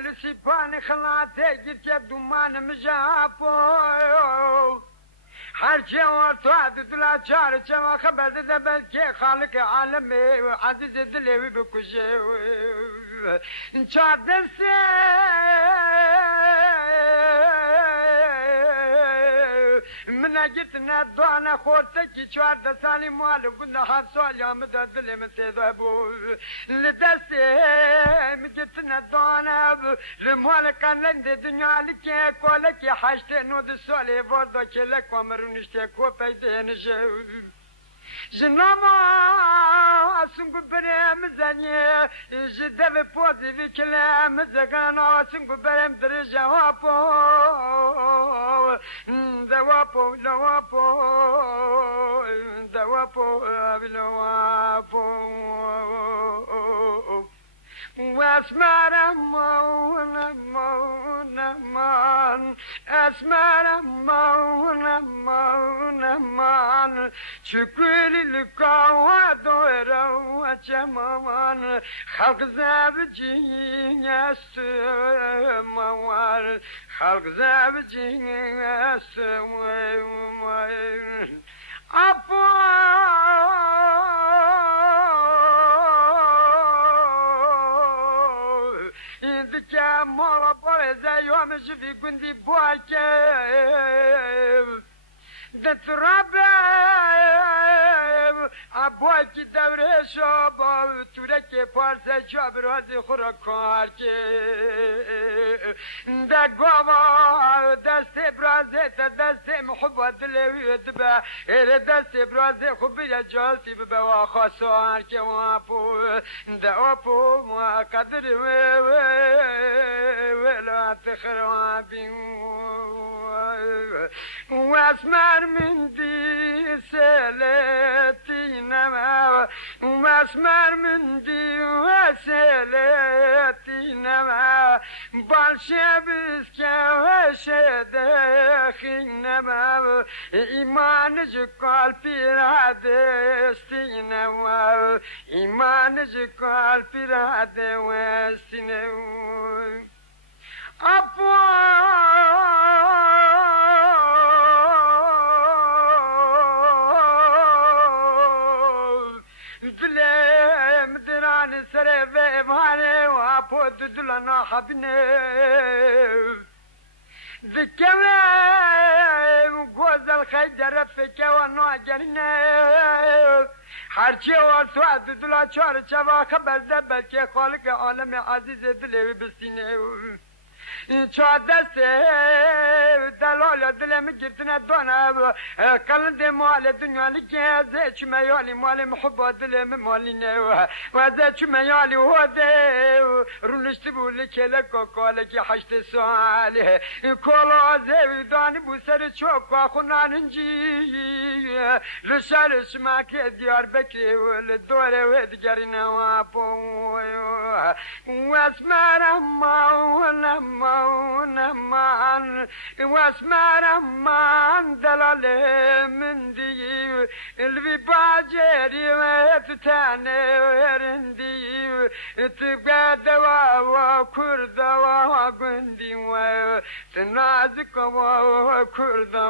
لسيباني خلاته قلت يا دمان مجابو هرچه ورطوات دلا چار چما خبر ده بلکه خالق عالمي عزيز دلوي بكشه چار دسته من جتنا دوانا خورتكي چار دساني مال قلنا حد سوال يا مدى دلي من تذهبو لدسته مجتنا دوانا لمال كان لند دنيا لكي كولكي حاجتي نود سوالي بردو كلك ومرونشتي كو بيدينشو جناما سنگو برم زنی جدو پوزی وی کلام زگانا سنگو برم در جوابو دوابو لوابو دوابو لوابو واسمر مون مون مان اسمر مون مون مان شكري لقوا دورا جمان خلق زابجي يسموار خلق زابجي يسموار أبو ماما بارزه يوم شفي كنتي بواكب دترابب ابواكي دوري شابا توركي بارزه شاب رازي خوركاركي دا قوما دستي برازي دستي محبة دلوي دبا دستي برازي خبية جالتي ببا وخاصواركي وابو دا وابو ما قدر ولا تخرابي واسمر من دي سلتي نما واسمر من دي وسلتي نما بالشبس كوشدخي نما إيمان جقال بيرادستي نما إيمان جقال بيرادستي نما أبو دلم دران سر بهانه وابو دلنا حبنه ذكرى غزل خيجر فيك وناجرنا هرچی ورتو از دلا چار چوا خبر ده بلکه خالق عالم عزیز دلوی بسینه چا دسته دلال دلم گرتنا دانا قلند مال دنیا لکه زیچ میالی مال محبا دلم مالی نو و زیچ میالی هده رونشتی بولی که لکا کالکی حشت سوالی کلا زیوی دانی بو سر چوکا خوناننجی لشار شماکی دیار بکری ولدوره و دیگری نوابو و اسمارم ماونم مان واسمر مان دلال من دي اللي باجري وفتاني ورندي تبقى دوا وكردا وقندي وتنازك وكردا